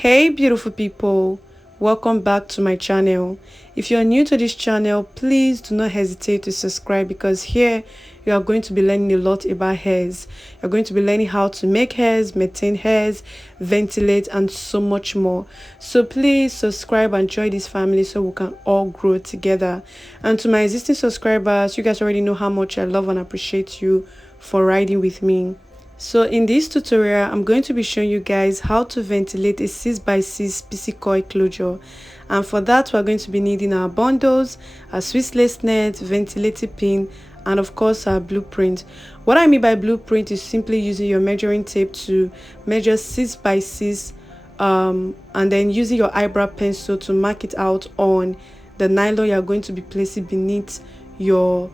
Hey beautiful people, welcome back to my channel. If you're new to this channel, please do not hesitate to subscribe because here you are going to be learning a lot about hairs. You're going to be learning how to make hairs, maintain hairs, ventilate, and so much more. So please subscribe and join this family so we can all grow together. And to my existing subscribers, you guys already know how much I love and appreciate you for riding with me. So in this tutorial, I'm going to be showing you guys how to ventilate a 6x6 PC coil closure. And for that, we're going to be needing our bundles, a Swiss lace net, ventilating pin, and of course our blueprint. What I mean by blueprint is simply using your measuring tape to measure 6x6 and then using your eyebrow pencil to mark it out on the nylon you're going to be placing beneath your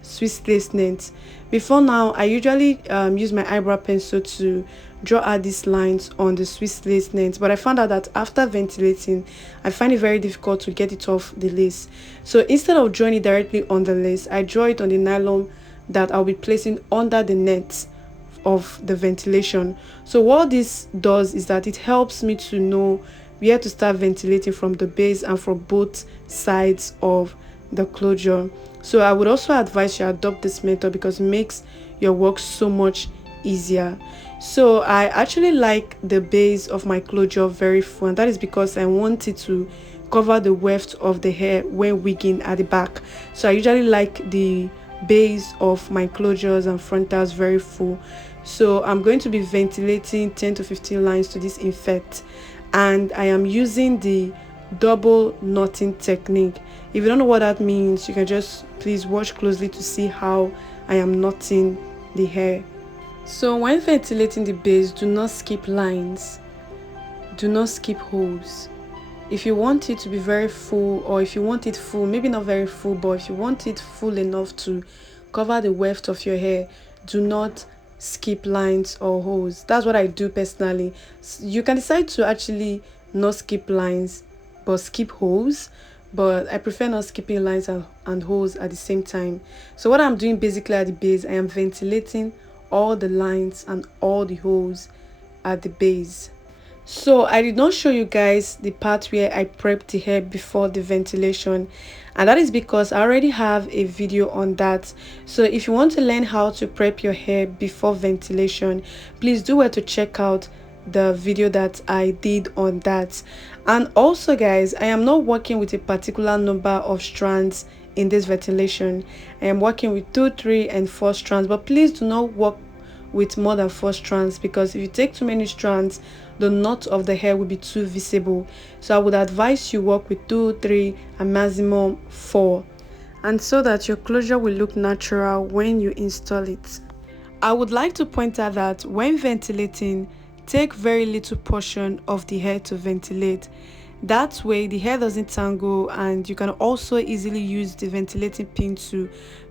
Swiss lace net. Before now, I usually use my eyebrow pencil to draw out these lines on the Swiss lace net, but I found out that after ventilating, I find it very difficult to get it off the lace. So instead of drawing it directly on the lace, I draw it on the nylon that I'll be placing under the net of the ventilation. So what this does is that it helps me to know where to start ventilating from the base and from both sides of the closure. So I would also advise you adopt this method because it makes your work so much easier. So I actually like the base of my closure very full, and that is because I want it to cover the weft of the hair when wigging at the back. So I usually like the base of my closures and frontals very full. So I'm going to be ventilating 10 to 15 lines to this effect, and I am using the double knotting technique. If you don't know what that means, you can just please watch closely to see how I am knotting the hair. So when ventilating the base, do not skip lines, do not skip holes. If you want it to be very full, or if you want it full, maybe not very full, but if you want it full enough to cover the weft of your hair, do not skip lines or holes. That's what I do personally. You can decide to actually not skip lines but skip holes, but I prefer not skipping lines and holes at the same time. So what I'm doing basically at the base, I am ventilating all the lines and all the holes at the base. So I did not show you guys the part where I prepped the hair before the ventilation, and that is because I already have a video on that. So if you want to learn how to prep your hair before ventilation, please do well to check out the video that I did on that. And also guys, I am not working with a particular number of strands in this ventilation. I am working with 2, 3, and 4 strands, but please do not work with more than 4 strands because if you take too many strands, the knot of the hair will be too visible. So I would advise you work with 2, 3, and maximum 4, and so that your closure will look natural when you install it. I would like to point out that when ventilating, take very little portion of the hair to ventilate. That way the hair doesn't tangle, and you can also easily use the ventilating pin to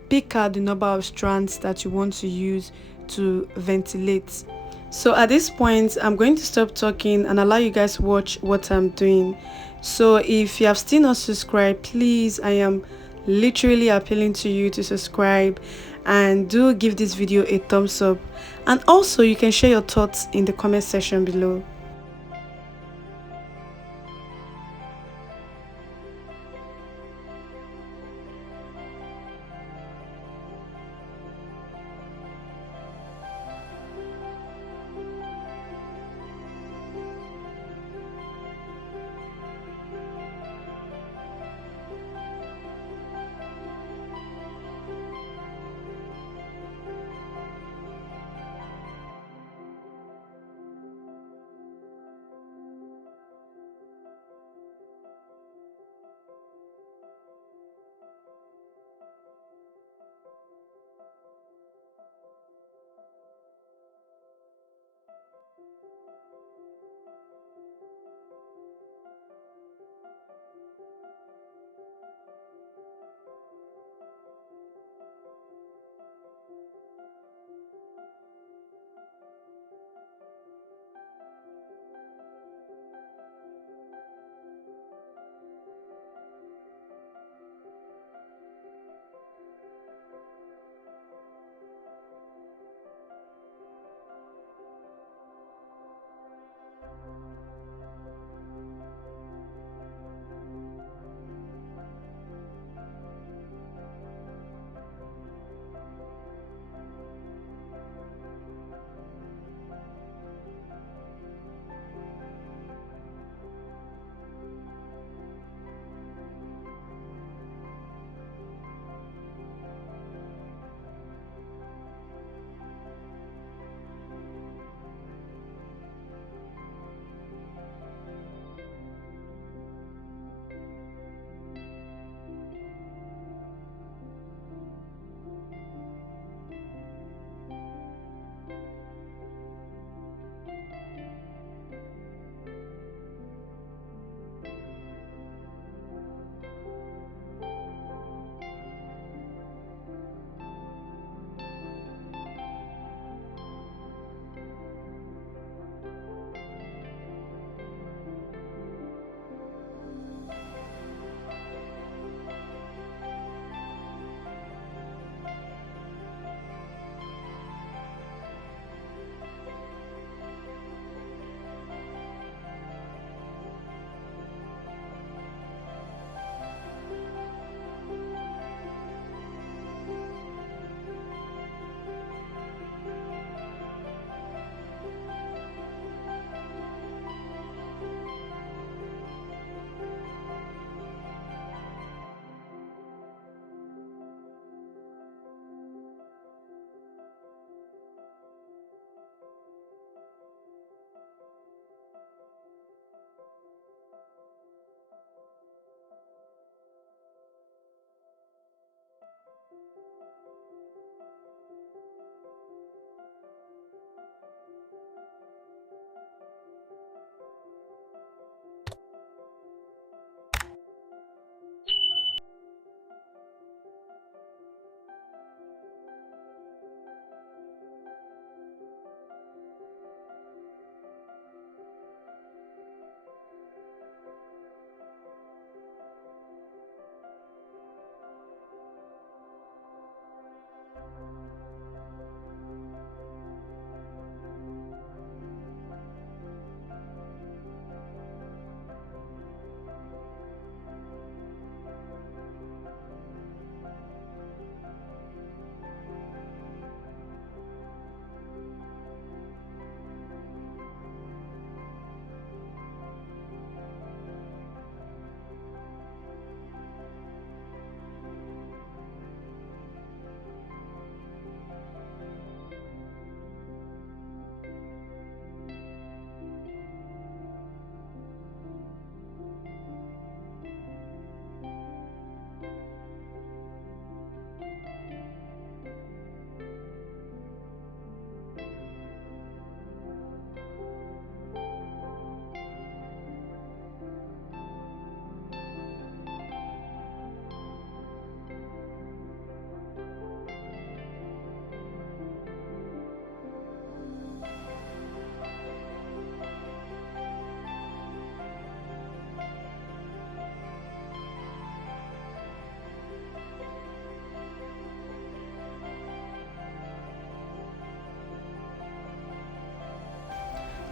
pick out the number of strands that you want to use to ventilate. So at this point, I'm going to stop talking and allow you guys watch what I'm doing. So if you have still not subscribed, please, I am literally appealing to you to subscribe and do give this video a thumbs up, and also you can share your thoughts in the comment section below.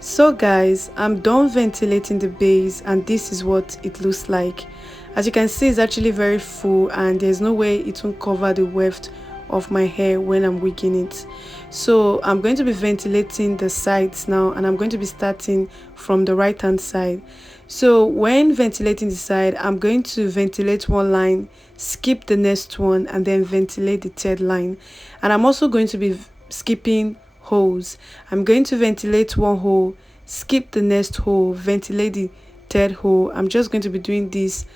So guys, I'm done ventilating the base and this is what it looks like. As you can see, it's actually very full and there's no way it will cover the weft of my hair when I'm wigging it. So I'm going to be ventilating the sides now, and I'm going to be starting from the right hand side. So when ventilating the side, I'm going to ventilate one line, skip the next one, and then ventilate the third line. And I'm also going to be skipping holes. I'm going to ventilate one hole, skip the next hole, ventilate the third hole. I'm just going to be doing this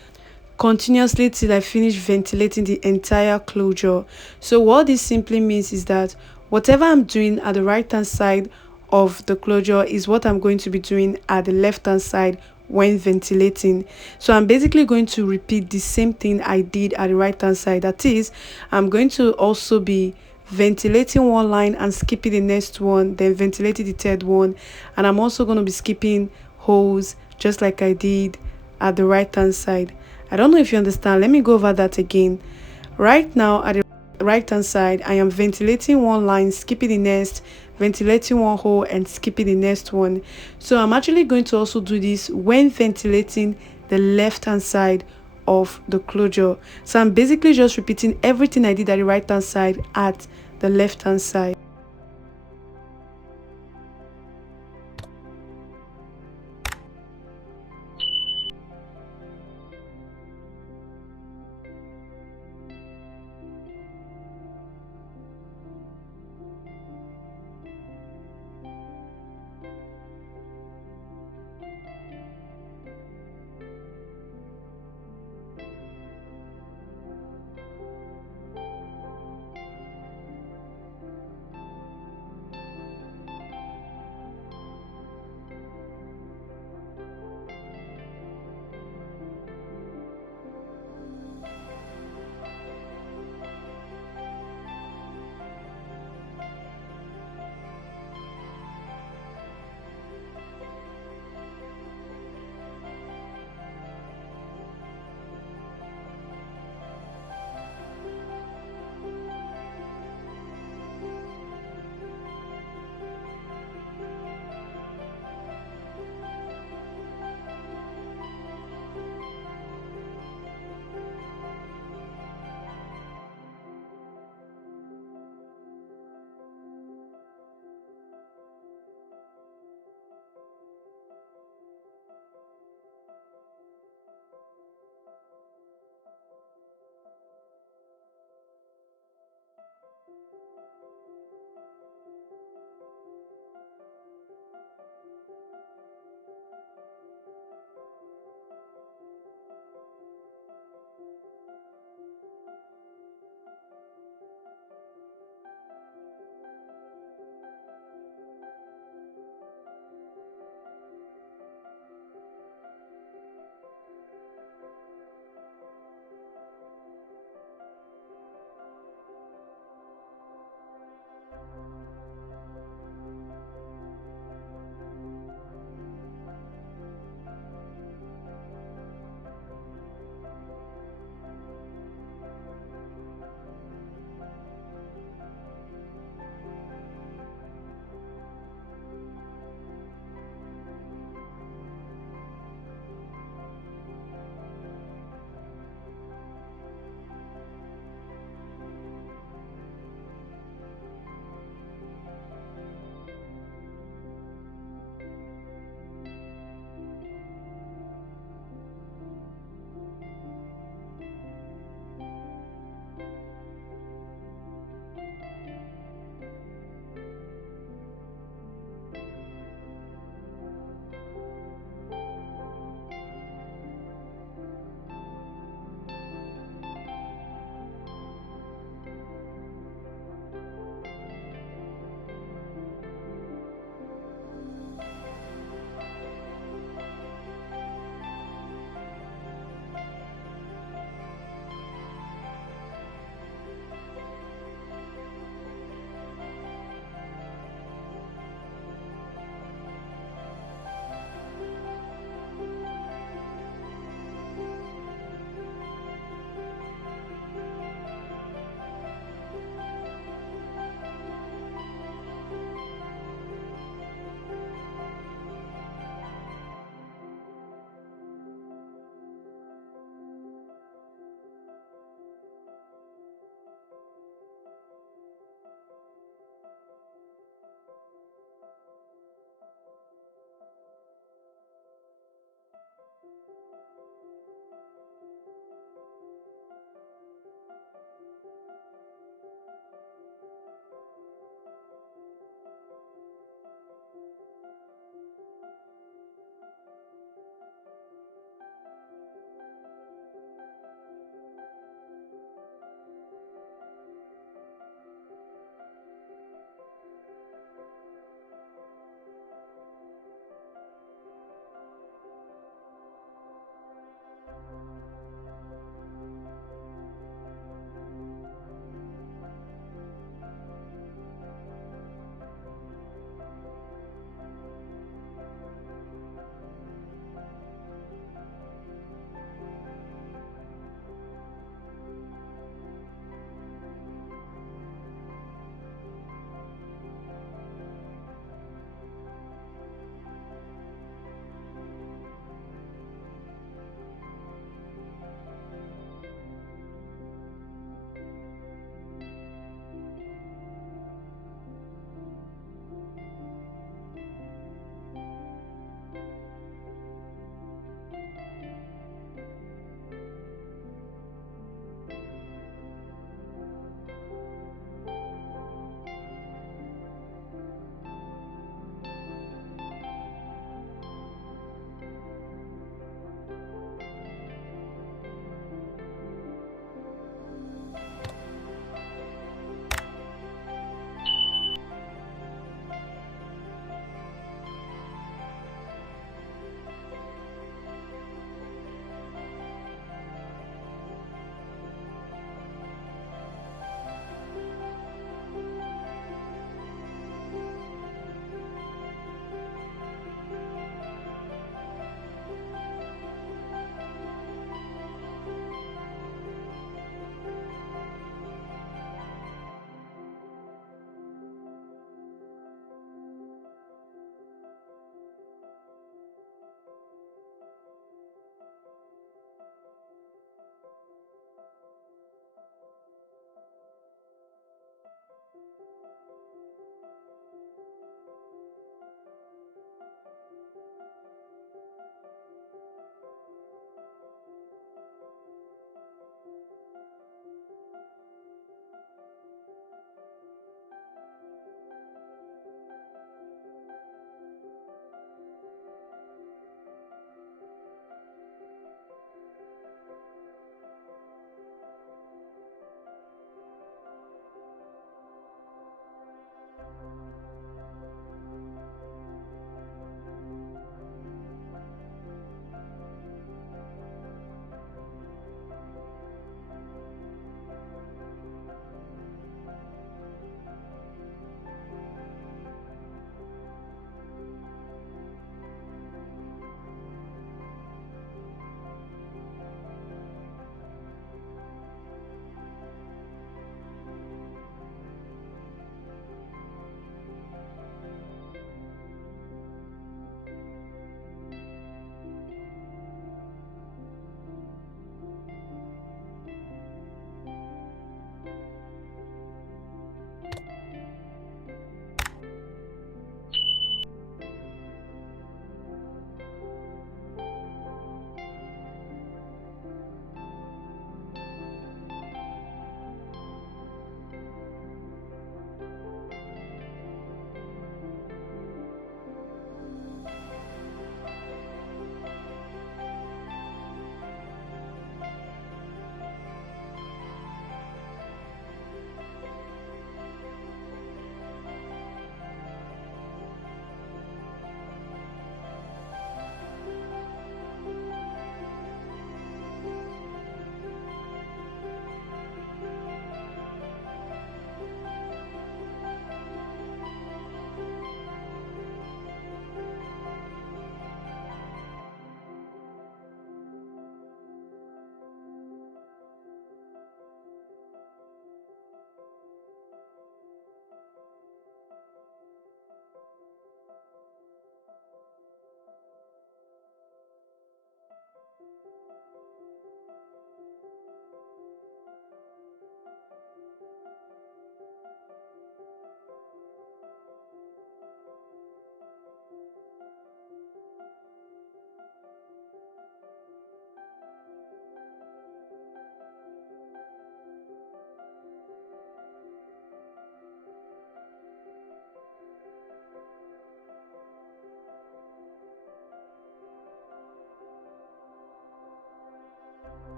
continuously till I finish ventilating the entire closure. So what this simply means is that whatever I'm doing at the right hand side of the closure is what I'm going to be doing at the left hand side when ventilating. So I'm basically going to repeat the same thing I did at the right hand side. That is, I'm going to also be ventilating one line and skipping the next one, then ventilating the third one, and I'm also going to be skipping holes just like I did at the right hand side. I don't know if you understand. Let me go over that again. Right now at the right hand side, I am ventilating one line, skipping the next, ventilating one hole, and skipping the next one. So I'm actually going to also do this when ventilating the left hand side of the closure. So I'm basically just repeating everything I did at the right hand side at the left hand side.